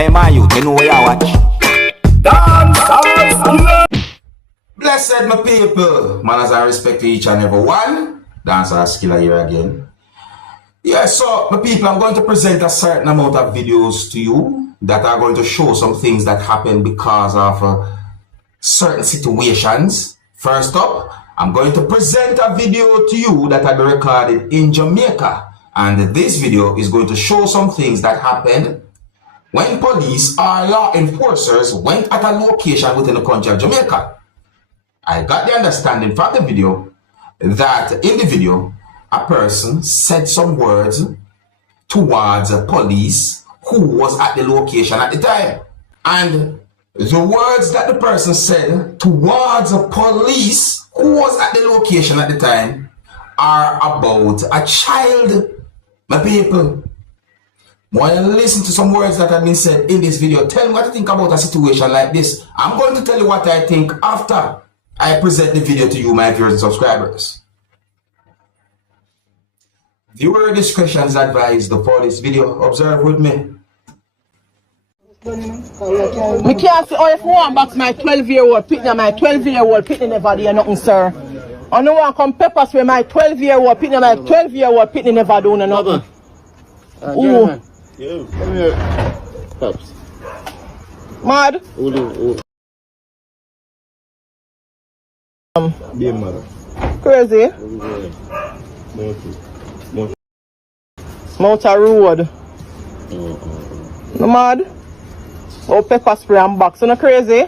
Hey man, you know where you watch. Dancehall. Blessed my people, man, as I respect each and every one. Dancehall Skilla here again. Yeah, so my people, I'm going to present a certain amount of videos to you that are going to show some things that happen because of certain situations. First up, I'm going to present a video to you that I recorded in Jamaica, and this video is going to show some things that happened when police or law enforcers went at a location within the country of Jamaica. I got the understanding from the video that in the video, a person said some words towards a police who was at the location at the time. And the words that the person said towards a police who was at the location at the time are about a child. My people, when you listen to some words that have been said in this video, tell me what you think about a situation like this. I'm going to tell you what I think after I present the video to you, my viewers and subscribers. Viewer discretion is advised for this video. Observe with me. I can't see if one box my 12-year-old pickney, my 12-year-old pickney never do nothing, sir. I no one come pepper spray my 12-year-old pickney, my 12-year-old pickney never do nothing. Ooh. Yeah, come here. Pops. Mad? Be mad. Crazy. Mount a road. No mad? Oh, pepper spray and box. You know crazy?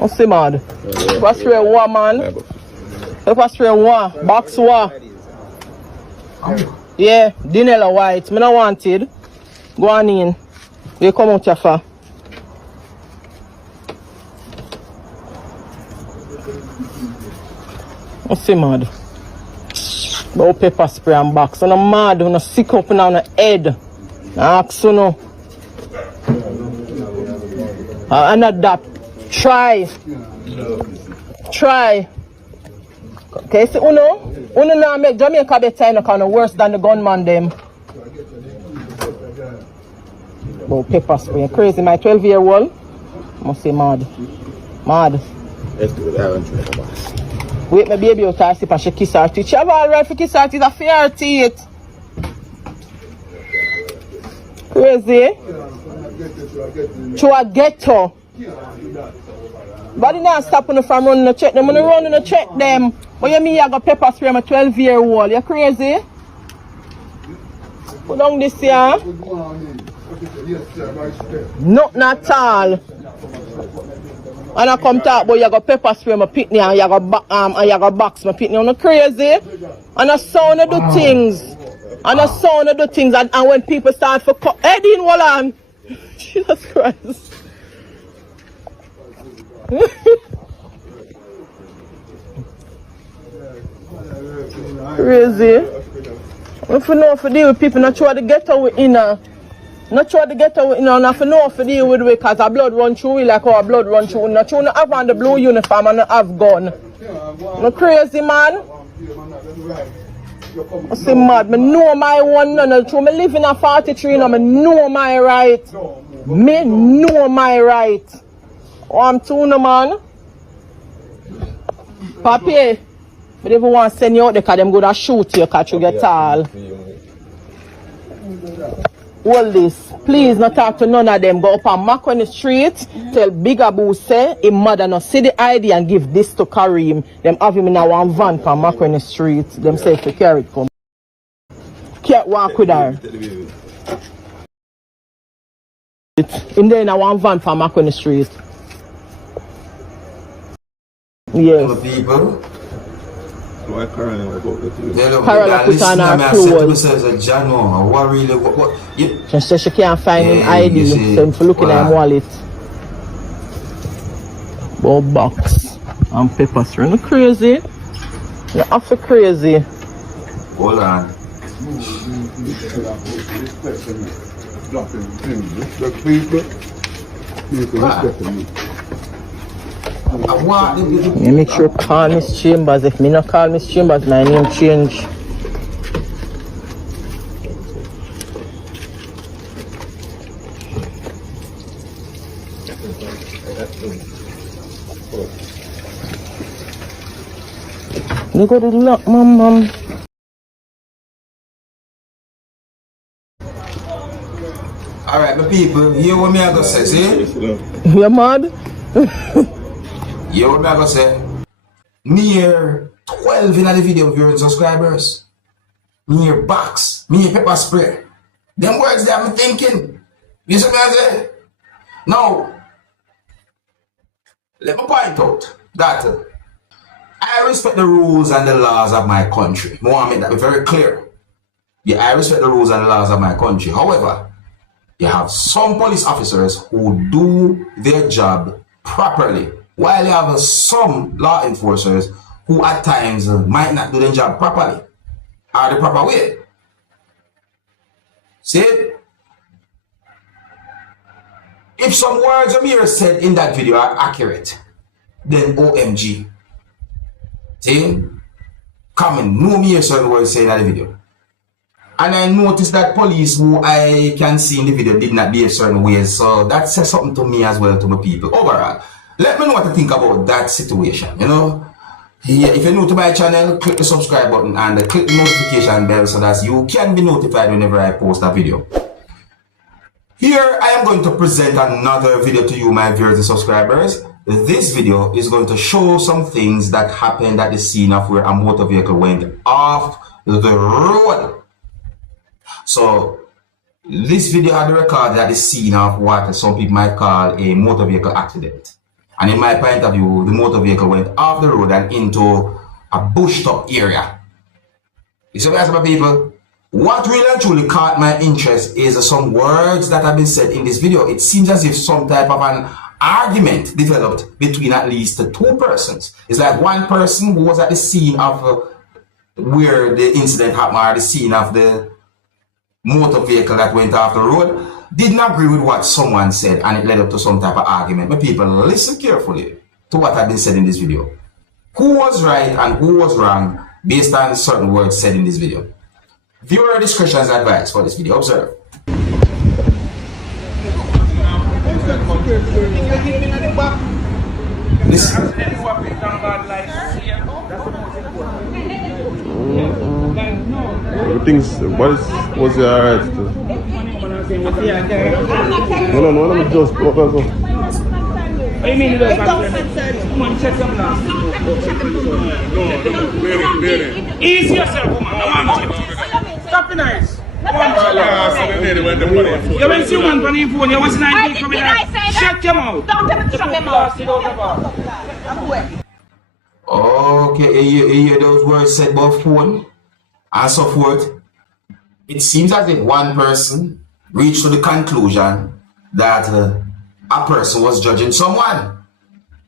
Oh, see mad. Pepper spray one, man. Pepper spray one. Box one. Yeah, Dinella white. Me not wanted. Go on in. You come out here for. I see mad. No pepper spray and box. And I'm mad. I'm sick up now on the head. I ask you no. And adapt. Try. Try. Okay, see Uno now make Jamaica better kind of worse than the gunman them. Oh, pepper spray. Crazy, my 12-year-old. Must say mad. Mad. Let's do that. Wait, my baby out to sleep and she kiss her teeth. She have all right for kiss her teeth, a fair teeth. Crazy. To a ghetto. But you not stop you from running to check them. When you run to check them, what you mean you got pepper spray my 12-year-old? You crazy? Put down this here. Nothing at all. And I come talk about you got pepper spray my pickney and you got box my pickney. You crazy? And I sound of do things. And I sound of do things. And when people start for head in, hold on. Jesus Christ. Crazy. If you know if you deal with people, not try to get away in not try to get away, not if you know if you deal with it because our blood run through like our blood run through. Not you have on the blue uniform and not have gun. No crazy man. I say mad, me know my one, no, true. Me live in a 43 now, me know my right. Me know my right. Oh, I'm too no man. Papi, I don't even want to send you out there because them go to shoot you because you get tall. Hold this. Please not talk to none of them. Go up and mark on the street. Tell Big Abu say his mother not see the ID and give this to Kareem. Them have him in a one van for mark on the street. Them say to carry it come. Can't walk with her. In there in a one van for mark on the street. Yes. People. Carola put on her clothes. She said she can't find him ID, so I'm looking at him wallet. Ball box and pepper spray. You crazy? You're awful crazy. Hold on. You make sure call Miss Chambers. If me not call Miss Chambers, my name change. Look at the lock, mom. Alright, my people, hear what me I go say, see? You mad? Hear what me I go say? Near 12 in the video viewing subscribers. Near box, near pepper spray. Them words that I'm thinking. You see what I say? Now, let me point out that I respect the rules and the laws of my country. I want to make that very clear. Yeah, I respect the rules and the laws of my country. However, you have some police officers who do their job properly, while you have some law enforcers who at times might not do their job properly or the proper way. See? If some words Amir said in that video are accurate, then OMG. See? Come no me certain words said in that video. And I noticed that police who I can see in the video did not behave certain ways. So that says something to me as well, to my people. Overall, let me know what you think about that situation, you know. Yeah, if you're new to my channel, click the subscribe button and click the notification bell so that you can be notified whenever I post a video. Here, I am going to present another video to you, my viewers and subscribers. This video is going to show some things that happened at the scene of where a motor vehicle went off the road. So, this video had recorded at the scene of what some people might call a motor vehicle accident. And in my point of view, the motor vehicle went off the road and into a bush-top area. You see what I'm saying, people? What really and truly caught my interest is some words that have been said in this video. It seems as if some type of an argument developed between at least two persons. It's like one person who was at the scene of where the incident happened, or the scene of the motor vehicle that went off the road, didn't agree with what someone said, and it led up to some type of argument. But people, listen carefully to what had been said in this video. Who was right and who was wrong based on certain words said in this video. Viewer discretion is advised for this video. Observe. Listen. Everything's what's your alright still? No, let me just walk on. What do you mean it does not? Come on, check them now. Ease yourself, woman. Stop the noise. You went to one on your phone, you was 19 coming out. Shut your mouth. Don't tell me to shut your mouth. Okay, you hear those words said about phone and so forth. It seems as if one person reached to the conclusion that a person was judging someone.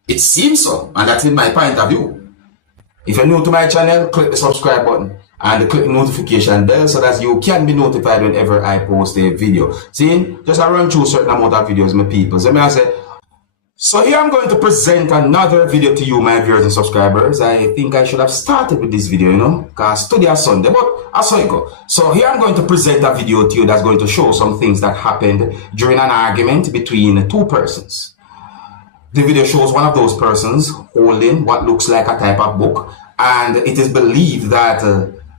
It seems so, and that's in my point of view. If you're new to my channel, click the subscribe button and click the notification bell so that you can be notified whenever I post a video. See, just I run through a certain amount of videos, my people. So here I'm going to present another video to you, my viewers and subscribers. I think I should have started with this video, you know, because today is Sunday, but I saw it go. So here I'm going to present a video to you that's going to show some things that happened during an argument between two persons. The video shows one of those persons holding what looks like a type of book, and it is believed that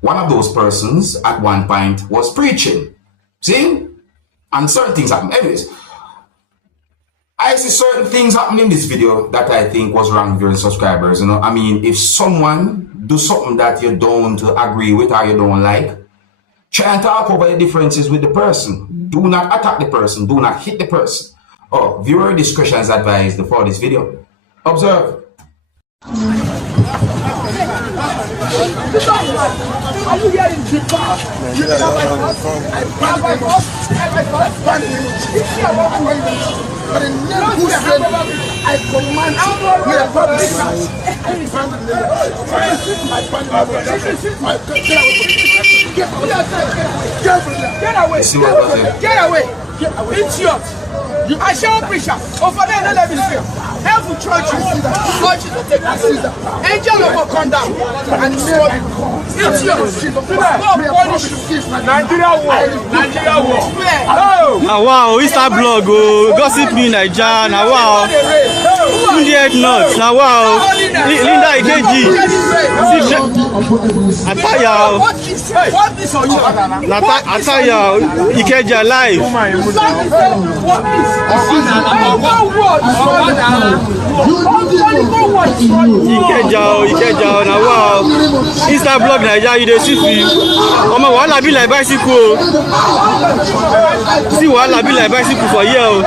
one of those persons at one point was preaching. See? And certain things happen. Anyways, I see certain things happening in this video that I think was wrong, viewers and subscribers. You know, I mean, if someone do something that you don't agree with or you don't like, try and talk over the differences with the person. Do not attack the person. Do not hit the person. Oh, viewer discretion is advised for this video. Observe. Are you hearing the car? You know my boss? My boss? My boss? But in the name I command you to public house. Get away! Get away! Get away! Idiot! I shall preach over there, let me see. Every church will take the Caesar. Angel will come down and destroy you. It's yours. God punish you. Nigeria war. Nigeria war. Now wow, Insta blog, gossip me Naija. Now wow, Indian nuts. Now wow, Linda cked. Ataya. What is on you? Ataya, cked alive. Ikeja, now wow. Insta blog Naija, you dey see me. Omo, wahala be like bicycle. See wahala be like bicycle for here.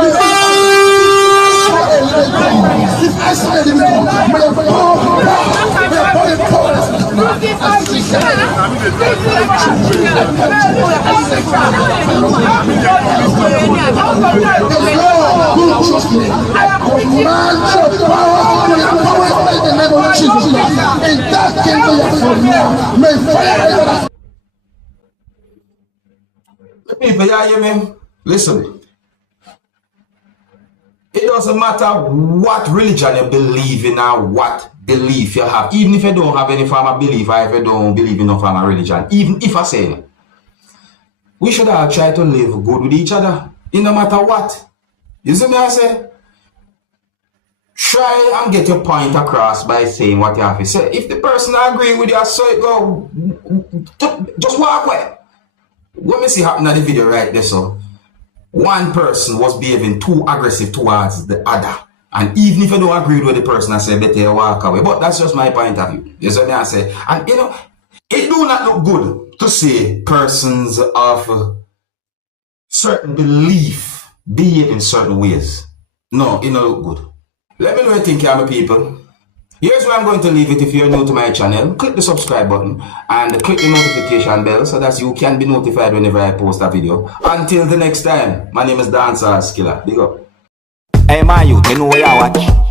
People, you hear me? Listen. It doesn't matter what religion you believe in or what belief you have. Even if you don't have any form of belief or if you don't believe in no form of religion. Even if I say, we should all try to live good with each other. No matter what. You see me I say? Try and get your point across by saying what you have to say. If the person agree with you, so it go, just walk away. Let me see happen in the video right there. So one person was behaving too aggressive towards the other. And even if you don't agree with the person, I say better walk away. But that's just my point of view. You see what I say? And you know, it do not look good to see persons of certain belief behave in certain ways. No, it don't look good. Let me know what you think, my people. Here's where I'm going to leave it. If you're new to my channel, click the subscribe button and click the notification bell so that you can be notified whenever I post a video. Until the next time, my name is Dancehall Skilla. Big up. Hey, man, you know where you watch.